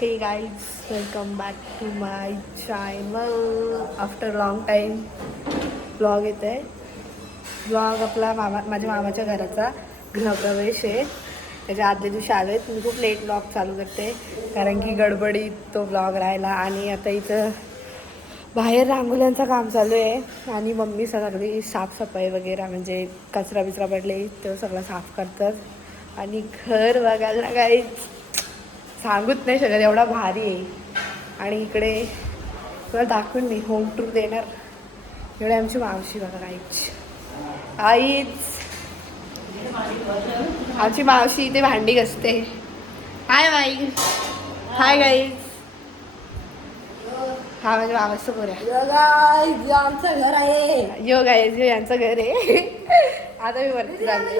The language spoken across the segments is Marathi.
हे guys welcome back to my channel. After long time blog येत आहे. ब्लॉग आपला माझ्या मामाच्या घराचा गृहप्रवेश आहे. त्याच्या आदल्या दिवशी आलो आहे. मी खूप लेट ब्लॉग चालू करते कारण की गडबडीत तो ब्लॉग राहिला. आणि आता इथं बाहेर रांगोळ्यांचं काम चालू आहे आणि मम्मी सगळी साफसफाई वगैरे म्हणजे कचरा बिचरा पडले तो सगळं साफ करतात. आणि घर बघायला काहीच सांगूच नाही शकत एवढा भारी आहे. आणि इकडे तुला दाखवून मी होम टूर देणार. एवढे आमची मावशी बघा आईच आमची मावशी इथे भांडी घासते. हाय बाई. Hi guys. हा म्हणजे मामाचं पोर आमचं घर आहे. यो गाईज यांचं घर आहे. आता मी वरती जाते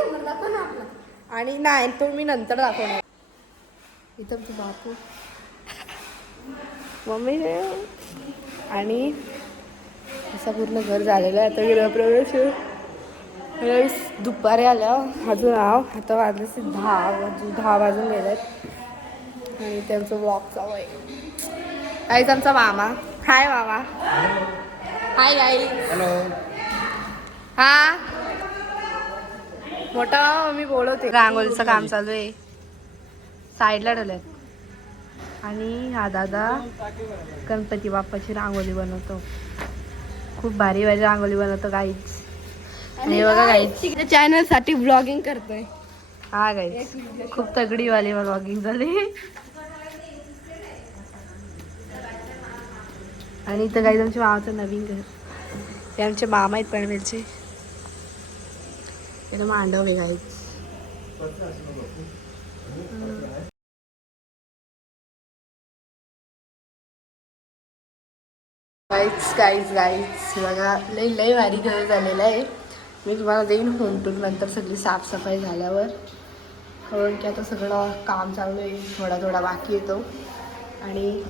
आणि नाही तो मी नंतर दाखवणार. इथं तू बापू मम्मी आणि असं पूर्ण घर झालेलं आहे. आता गृहप्रवेश दुपारी आल्या अजून आता वाजले 10 वाजून गेले आहेत आणि त्यांचं वॉक चालू आहे. काहीच आमचा मामा. हाय मामा. हाय गाई. हॅलो. हा मोठा मामा मी बोलवते. रांगोळीचं काम चालू आहे. साईडला ठेवल्यात. आणि हा दादा गणपती बाप्पाची रांगोळी बनवतो. खूप भारी भारी रांगोळी बनवतो गाईच. आणि बघा गाईच चॅनल साठी ब्लॉगिंग करतोय. हा गाईच खूप तगडी वाली ब्लॉगिंग झाली. आणि इथं गाईज आमच्या मामाचं नवीन घर. हे आमचे मामा आहेत पनवेलचे. त्याला मांडव आहे गाईच. गाईज बघा लई भारी घर झालेलं आहे. मी तुम्हाला देईन होम टूर नंतर सगळी साफसफाई झाल्यावर. कारण की आता सगळं काम चालू आहे. थोडा बाकी येतो. आणि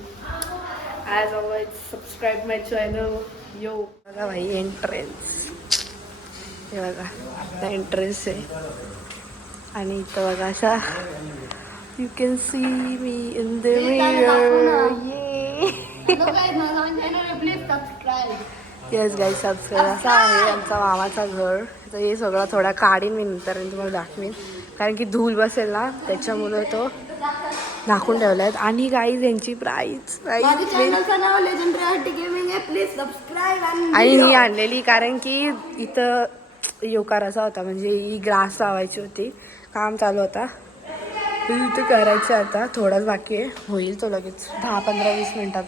ॲज ऑलवेज सबस्क्राईब माय चॅनल. यो बघा भाई एंट्रन्स. हे बघा एंट्रन्स आहे. आणि इथं बघा असा you can see me in the mirror. Yes guys subscribe. असा आहे आमचा मामाचा घर. तर हे सगळं थोडा काढीन मी नंतर तुम्हाला दाखवीन कारण की धूल बसेल ना त्याच्यामुळे तो दाखवून ठेवला आहे. आणि गाईज यांची प्राईस आणि ही आणलेली कारण की इथं योकार असा होता म्हणजे ही ग्रास लावायची होती. काम चालू होता इथं करायचं. आता थोडाच बाकी आहे. होईल तो लगेच 10-15-20 मिनिटात.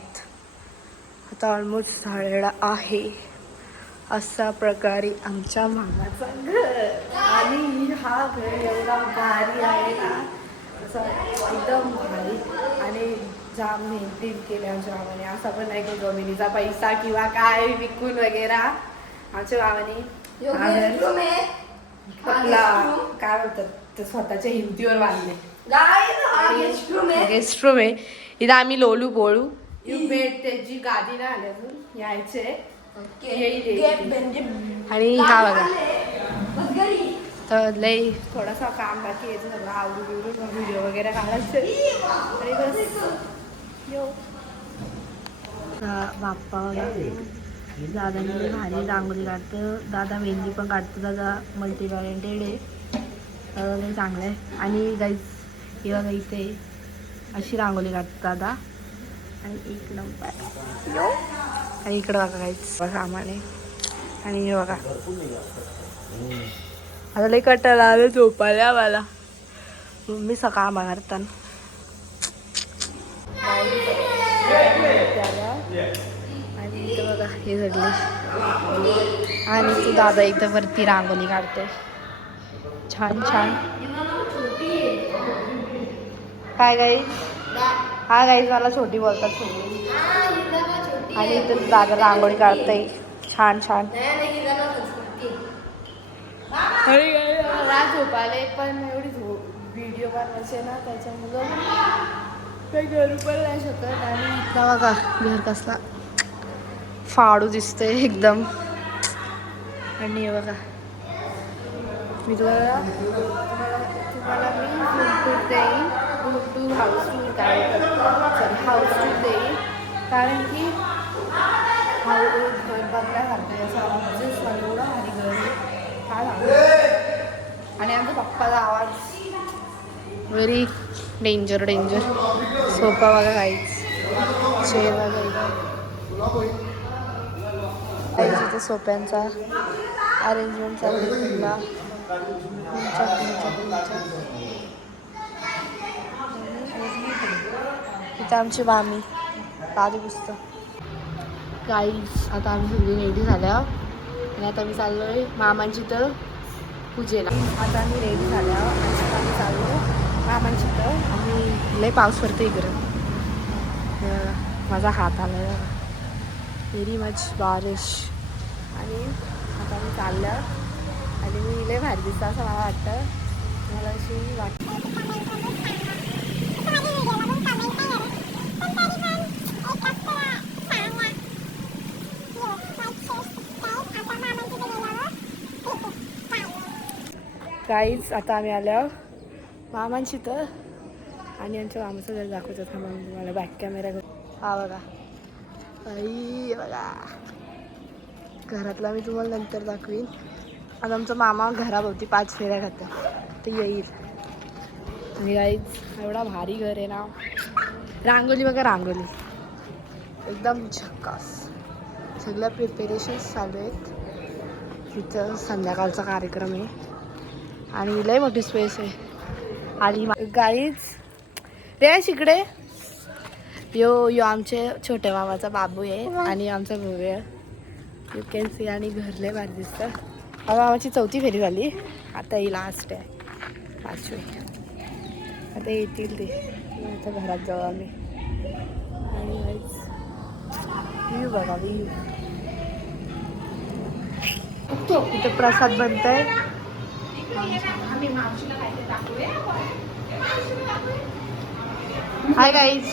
आता ऑलमोस्ट झालेला आहे. अशा प्रकारे आमच्या मामाचा घर. आणि हा घर एवढा भारी आहे ना असं एकदम भारी. आणि जाम मेंटेन केले आमच्या मामाने. असा पण नाही की जमिनीचा पैसा किंवा काय विकून वगैरे आमच्या मामाने आपला काय बोलतात ते स्वतःच्या हिमतीवर बांधले. गेस्ट रूम आहे. इथं आम्ही लोलू बोळू बेड त्याची गादी नाही आली अजून यायचे. आणि हा बघा तर लई थोडासा काम बाकी यायचं सगळं आवरून व्हिडिओ वगैरे काढायचे. आणि बस यो बाप्पा वगैरे दादाने भारी रांगोळी काढतं. दादा मेहंदी पण काढतो. दादा मल्टी टॅलेंटेड आहे. दादा चांगलं आहे. आणि गाईज हे बघा इथे अशी रांगोळी काढतो दादा. आणि एक नंबर यो. आणि इकडं बघा काहीच सामान आहे. आणि हे बघा आता लई कटाळा आलं झोपायला मला. मी सकाळ मारताना आणि इथं बघा हे घडले. आणि तू दादा इथं वरती रांगोळी काढते छान छान. काय गाईज हा गाईज मला छोटी बोलतात छोटी. आणि इथं दादा रांगोळी काढते छान छान. झोपाले पण एवढी व्हिडिओ बनवायचे ना त्याच्यामुळं काही करू पण नाही शकत. आणि इथला बघा घर कसला फाडू दिसतंय एकदम. आणि हे बघा मी तुम्हाला मी होम टूर देईन. होम टूर हाऊस टूर काय कारण की हा घर बघण्यासारखं आहे, असं ऑब्जेक्ट एवढं भारी घर आहे काय सांगू. आणि आमच्या पप्पाचा आवाज व्हेरी डेंजर डेंजर. सोफा बघा काहीच, चेअर बघा काहीच, इथे सोप्यांचा अरेंजमेंट चालू तुला. इथं आमची मामी दादी पुस्तक. गाईज आता आम्ही सगळी रेडी झाल्या आणि आता मी चाललो आहे मामांची तर पूजेला. आता आम्ही रेडी झाल्या आणि आता आम्ही चाललो मामांची तर. आम्ही लय पाऊस पडतो इकडं, माझा हात आला व्हेरी मच बारिश. आणि आता आम्ही चालल्या आणि मी लय भारी दिसतं असं मला वाटतं, मला अशी वाटतं. काहीच आता आम्ही आल्या मामांची तर आणि आमच्या मामाचं घर दाखवतो थांबा मी तुम्हाला बॅक कॅमेरा करून. हा बघा आई बघा घरातला मी तुम्हाला नंतर दाखवीन. आता आमचा मामा घराभोवती 5 फेऱ्या खातात ते येईल. आणि काहीच एवढा भारी घर आहे ना. रांगोली बघा रांगोली एकदम झक्कास. सगळ्या प्रिपेरेशन्स चालू आहेत. तिथं संध्याकाळचा कार्यक्रम आहे आणि लय मोठी स्पेस आहे. आणि गाईज रेश इकडे यो आमचे छोट्या मामाचा बाबू आहे आणि आमचा भाऊ आहे. You can see. आणि घर लय भारी दिसतं. मामाची 4थी फेरी झाली, आता ही लास्ट आहे 5वी. आता येतील ते आता घरात जाऊ आम्ही. आणि व्ह्यू बघा व्ह्यू. इथे प्रसाद बनतोय. Hi guys.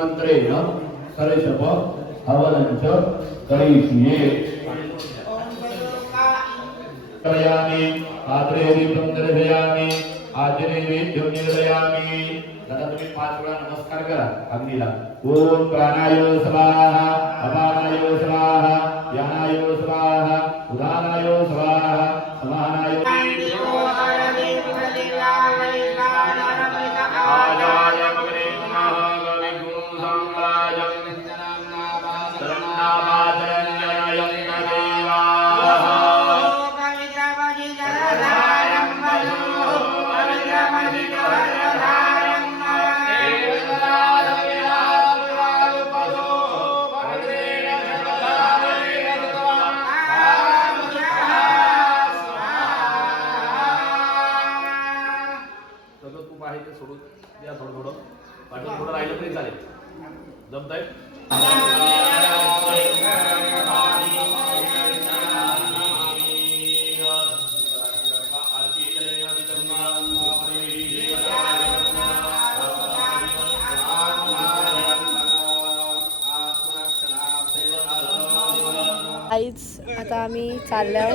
मंत्रेण सर्षप हवनञ्च करिष्ये करिष्यामि पात्रे दीपं दर्शयामि आचरेवेद्यो निर्दयामि. दादा तुम्ही 5 वेळा नमस्कार करा अग्नीला. ओम प्राणाय स्वाहा अपानाय स्वाहा यानाय स्वाहा उदानाय स्वाहा समानाय सोडून द्या थोडं थोडं पाठवून थोडं राहिलं तरी चालेल जमतंय आईच आता आम्ही चाललो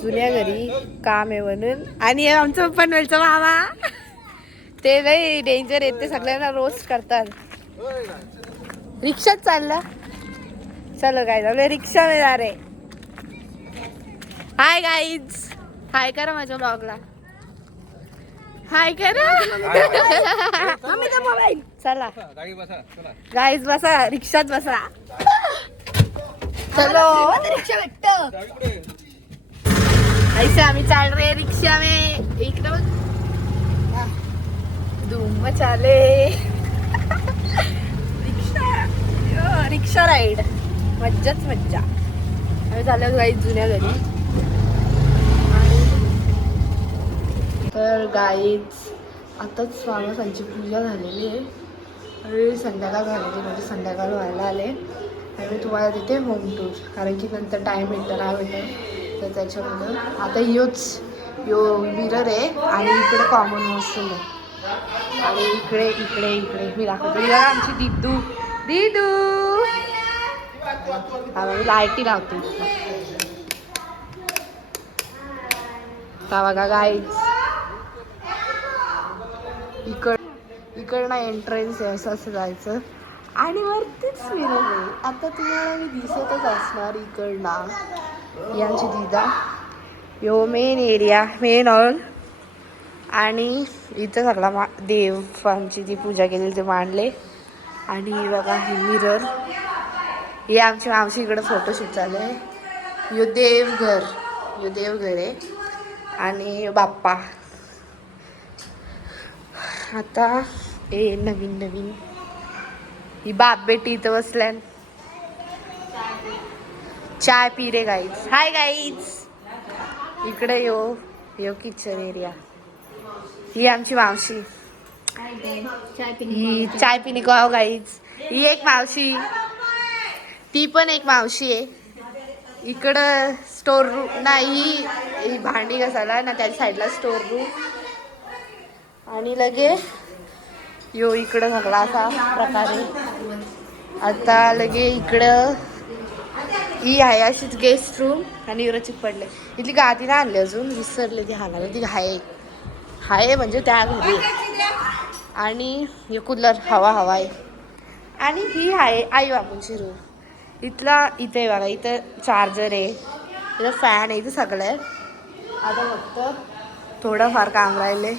जुन्या घरी काम आहे म्हणून. आणि आमचं पनवेलचं मामा ते लई डेंजर आहेत, ते सगळ्यांना रोस्ट करतात. रिक्षात चालला. चलो काय झालं रिक्षा में जा रे. हाय गाईज, हाय करा माझ्या ब्लॉगला. हाय करा. चला गाईज बसा, रिक्षात बसा. चलो रिक्षा भेटत. ऐसे आम्ही चाल रहे रिक्षा में. इकडे धूम मचाले. रिक्षा राईड मज्जाच मज्जा. आम्ही चाललो गाईज जुन्या घरी. तर गाईज आताच स्वामींची पूजा झालेली आहे आणि संध्याकाळ झालेली, म्हणजे संध्याकाळ व्हायला आले. आणि मी तुम्हाला देते होम टूर, कारण की नंतर टाईम भेटतं नाही भेटत. तर त्याच्यामुळे आता यो मिरर आहे आणि इकडे कॉमन वॉशरूम आहे. आणि इकडे इकडे इकडे मी दाखवते. बघा आमची दिदू दिदू. हा मी लाईटी लावते. बघा गाईज इकडनं एंट्रन्स आहे, असं जायचं आणि वरतीच मिरर आहे. आता तुम्हाला मी दिसतच असणार इकडनं. यांची दिदा यो मेन एरिया, मेन हॉल. आणि इथं सगळा देवांची जी पूजा केलेली ते मांडले. आणि बघा हे मिरर, हे आमची मावशी इकडं फोटोशूट चालू आहे. यो देवघर आहे. आणि बाप्पा आता नवीन ही बाप बेटी इथं बसल्यान चाय पी रे गाईज. Hi guys. इकडे यो किचन एरिया. ही आमची मावशी, ही चाय पिणे को आओ गाईज. ही एक मावशी, ती पण एक मावशी आहे. इकडं स्टोर रूम नाही, ही भांडी घासायला ना त्या साईडला स्टोर रूम. आणि लगे यो इकडं सगळा असा प्रकारे. आता लगे इकडं ही आहे अशीच गेस्ट रूम. आणि युरचित पडले. इथली गादी नाही आणली अजून, विसरले ती हाणाले. ती हाय म्हणजे त्या घरी. आणि हे कूलर हवा आहे. आणि ही आहे आई बापूंची रूम. इथे बघा, इथं चार्जर आहे, इथं फॅन आहे, इथं सगळं आहे. आता फक्त थोडंफार काम राहिले.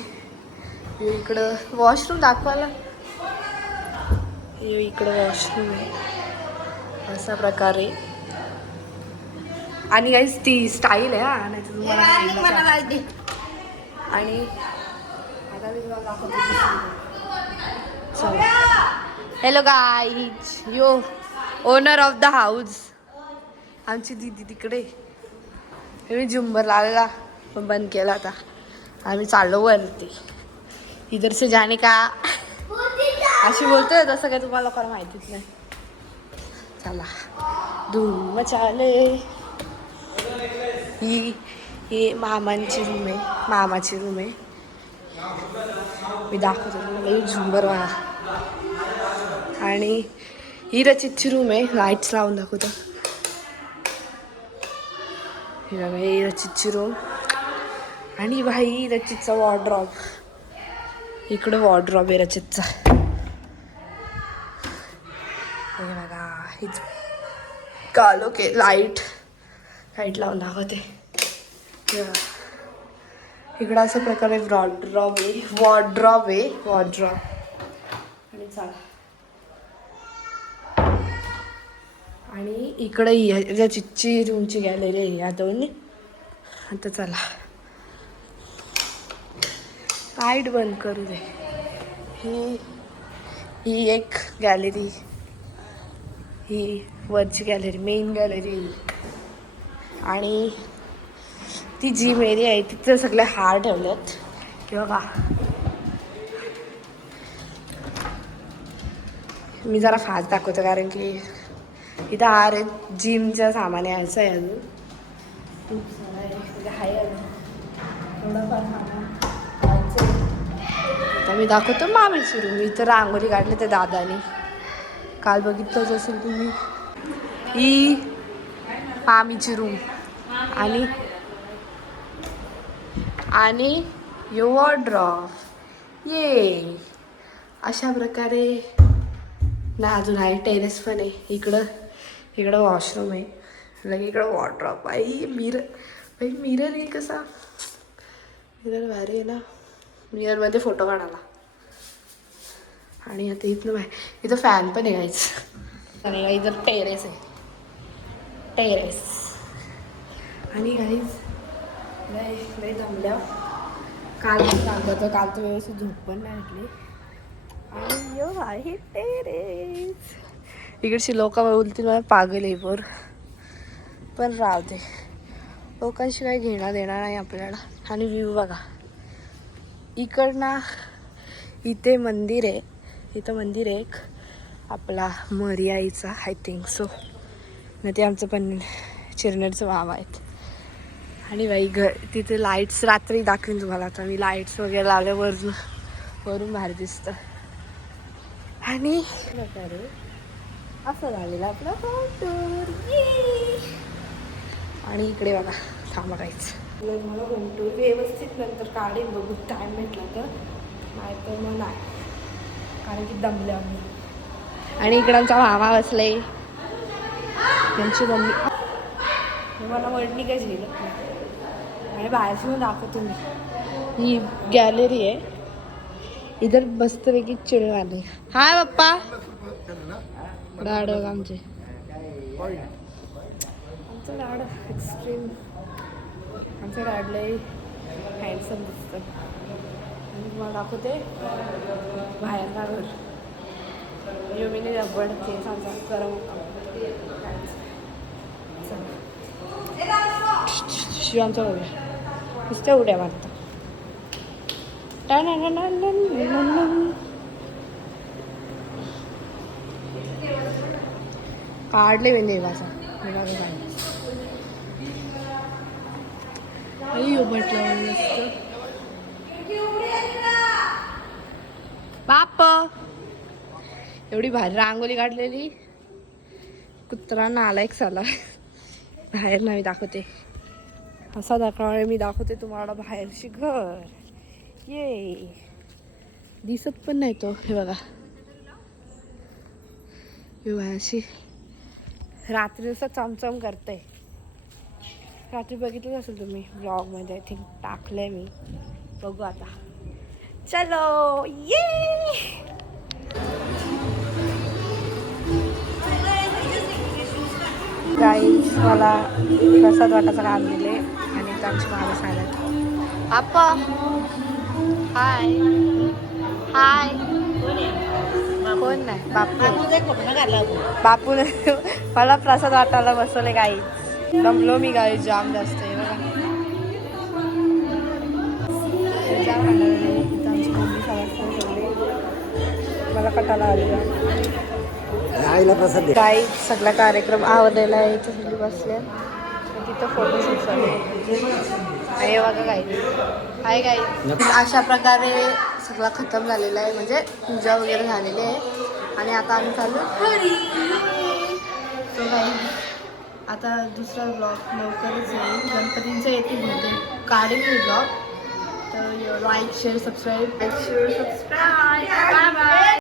इकडं वॉशरूम दाखवायला. इकडं वॉशरूम आहे अशा प्रकारे. आणि काही ती स्टाईल आहे. आणि आता मी तुम्हाला दाखवते. Hello guys, yo owner of the house आमची दीदी तिकडे. मी झुंबर लावलेला पण बंद केला. आता आम्ही चाललो वरती. इधर से जाने का अशी बोलतोय, तसं काय तुम्हाला लोकांना माहितीच नाही. चला धूम मचाले. ही मामाची रूम आहे. मी दाखवतो तुम्हाला झुंबर वाळा. आणि ही रचितची रूम आहे. लाईट्स लावून दाखवतो. ही रचितची रूम. आणि भाई रचितचा वॉर्डरॉब. इकडं वॉर्डरॉब आहे रचितचा. हे बघा, हीच कालो के लाईट लावून दाखवते. इकडं असं प्रकारे वॉर्डरॉब आहे. आणि चला, आणि इकडं रचितची रूमची गॅलरी आहे या दोन्ही. आता चला लाईट बंद करू दे. ही एक गॅलरी, ही वरची गॅलरी, मेन गॅलरी. आणि ती जी मेरी आहे तिथं सगळे हार ठेवलेत. किंवा मी जरा फास्ट दाखवतो कारण की इथं आहे जिमचं सामान यायचं आहे अजून खूप सारं आहे म्हणजे आहे अजून थोडंफार सामान व्हायचं आहे. आता मी दाखवतो मामीची रूम. इथं रांगोळी काढली त्या दादानी, काल बघितलंच असेल तुम्ही. ही मामीची रूम आणि यो वॉर्डरोब ये अशा प्रकारे ना. अजून आहे टेरेस पण आहे इकडं वॉशरूम आहे, लगे इकडं वॉर्डरोब आहे. मिरर आहे कसा, मिरर भारी आहे ना. मिररमध्ये फोटो काढायला. आणि आता इथं फॅन पण आहे गाईच. आणि इथं टेरेस आहे आणि गाईज लय जमल्या. काल सांगतो, काल तर व्यवस्थित झोप पण नाही भेटली. आणि यो आहे टेरेस. इकडची लोक बोलतील मला पागल आहे पोर, पण राहू दे, लोकांशी काही घेणं देणार नाही आपल्याला. आणि व्ह्यू बघा इकडनं. इथे मंदिर आहे, इथं मंदिर आहे एक आपला मरियाईचा, आय थिंक सो. न ते आमचं पण चिरनेरचं मामा आहेत. आणि बाई तिथे लाईट्स रात्री दाखवीन तुम्हाला. आता मी लाईट्स वगैरे लावल्या वरून बाहेर दिसतं. आणि प्रकारे असं झालेलं आपलं होम टूर. आणि इकडे बघा थांबा काहीच मला होम टूर व्यवस्थित नंतर काढेन, बघू टाईम भेटला तर, नाही तर मग नाही, कारण की दमले आम्ही. आणि इकडं आमचा मामा बसले, त्यांची मम्मी मला वडणी काय झेलत नाही. आणि बाहेरची पण दाखवतो मी. ही गॅलरी आहे, इधर मस्तपैकी चिडवाले. हाय पप्पा. लाड आमचे, आमचं लाड एक्स्ट्रीम. आमचं लाडलंय हँडसम दिसतं. आणि तुम्हाला दाखवते बाहेर ना घर. योमीने रबड केस आमचा गरम शिवांचा बघूया नुसत्या उड्या मारतात. काढले मी देवाचा म्हटलं बाप. एवढी भारी रांगोळी काढलेली, कुत्रा नालायक साला. बाहेर नाही दाखवते, असा दाखवणार मी दाखवते तुम्हाला बाहेरची घर. ये दिसत पण नाही तो. हे बघा अशी रात्री असं चमचम करते. रात्री बघितलंच असेल तुम्ही ब्लॉगमध्ये, आय थिंक टाकलंय मी, बघू आता. चलो ये. गाईज मला प्रसाद वाटायचं काम दिले आणि त्यांची माणूस आले. आप्पा हाय हाय. कोण नाही, बापू मला प्रसाद वाटायला बसवले. गाईज दमलो मी, गाईज जाम जास्त आहे बघा. मला कटाला आलेला. काही सगळा कार्यक्रम आवडलेला आहे. इथे सगळी बसल्या, तिथं फोटोशूट चालू आहे बघा. काही हाय काही अशा प्रकारे सगळं खतम झालेलं आहे, म्हणजे पूजा वगैरे झालेली आहे. आणि आता आम्ही चालू घरी. तो काही आता दुसरा ब्लॉग लवकरच येईल, गणपतींचं येतील म्हणजे काढेल मी ब्लॉग. तर like share subscribe bye bye.